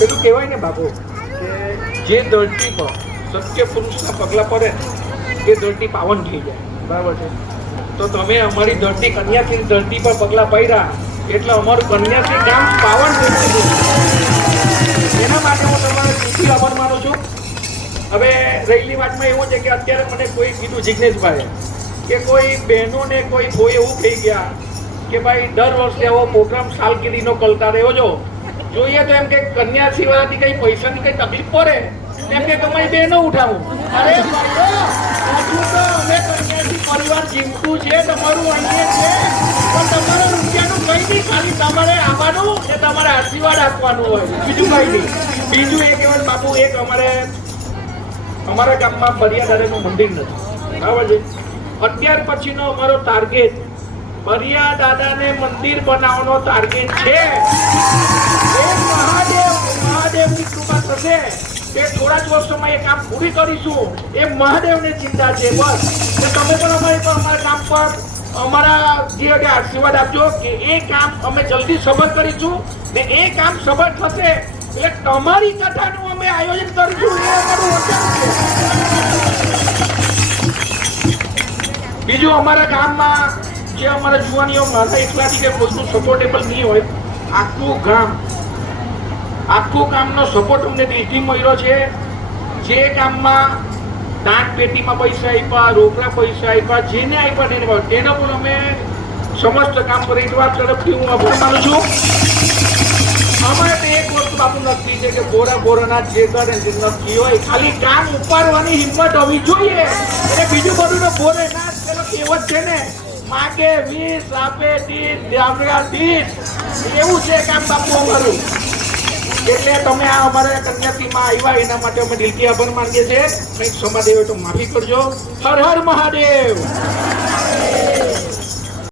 પેલું કહેવાય ને બાપુ કે જે ધરતી પર સત્ય પુરુષના પગલા પડે એ ધરતી પાવન થઈ જાય. બરાબર છે? તો તમે અમારી ધરતી કન્યાશ્રી ધરતી પર પગલા પડ્યા એટલે અમારું કન્યાશ્રી ગામ પાવન થઈ ગયું. એના માટે હું તમારે દિલથી આભાર માનું છું. હવે રહેલી વાતમાં એવું છે કે અત્યારે મને કોઈ કીધું જિજ્ઞેશભાઈ કે કોઈ બહેનોને કોઈ કોઈ એવું કહી ગયા કે ભાઈ દર વર્ષે આવો પ્રોગ્રામ સાલગીરીનો કરતા રહ્યો છો. જોઈએ તો એમ કે કન્યાશ્રી વાળાથી કઈ પૈસાની કઈ તકલીફ પડે એમ કે તમારી બહેનો ઉઠાવું. અરે ભાઈઓ, હજુ તો અમે કન્યાશ્રી પરિવાર જીવતું છે, તમારું અહીંયા છે, પણ તમારા રૂપિયાનું કઈ નહીં, ખાલી તમારે આવવાનું ને તમારે આશીર્વાદ આપવાનું હોય, બીજું કઈ નહીં. બીજું એ કહેવાય બાપુ, એક અમારા ગામમાં બરિયા દાદાનું મંદિર નથી. બરાબર છે? અત્યાર પછીનો અમારો ટાર્ગેટ બરિયા દાદાને મંદિર બનાવવાનો ટાર્ગેટ છે. મહાદેવની કૃપા થશે કે થોડા જ વર્ષોમાં એ કામ પૂરી કરીશું. એ મહાદેવને ચિંતા છે. બસ તમે પણ અમારા કામ પર અમારા જે આશીર્વાદ આપજો કે એ કામ અમે જલ્દી સફળ કરીશું ને એ કામ સફળ થશે એટલે તમારી કથાનું અમે આયોજન કરીશું. એ અમારું વચન છે. બીજું અમારા ગામમાં જે અમારા જુવાનીઓ મારા એકલાથી કે પોતાનું સપોર્ટેબલ નહીં હોય, આખું ગામનો સપોર્ટ અમને દિલથી મળ્યો છે. જે ગામમાં દાન પેટીમાં પૈસા આપ્યા, રોકડા પૈસા આપ્યા, જેને આપ્યા તેનો પણ અમે સમસ્ત કામ પરિવાર તરફથી હું આભાર માનું છું. અમારે તો એક વસ્તુ બાપુ નક્કી છે કે બોરાના જે કરે જે નક્કી હોય ખાલી કામ ઉપાડવાની હિંમત હોવી જોઈએ. એટલે બીજું બધું તો બોરે ના પેલો કહેવત છે ને, માગે 20 આપે 30 એવું છે કામ બાપુ અમારું. એટલે તમે આ અમારા કન્યાશ્રીમાં આવ્યા એના માટે અમે દિલથી આભાર માનીએ છીએ. કંઈક સમાદેવ તો માફી કરજો. હર હર મહાદેવ.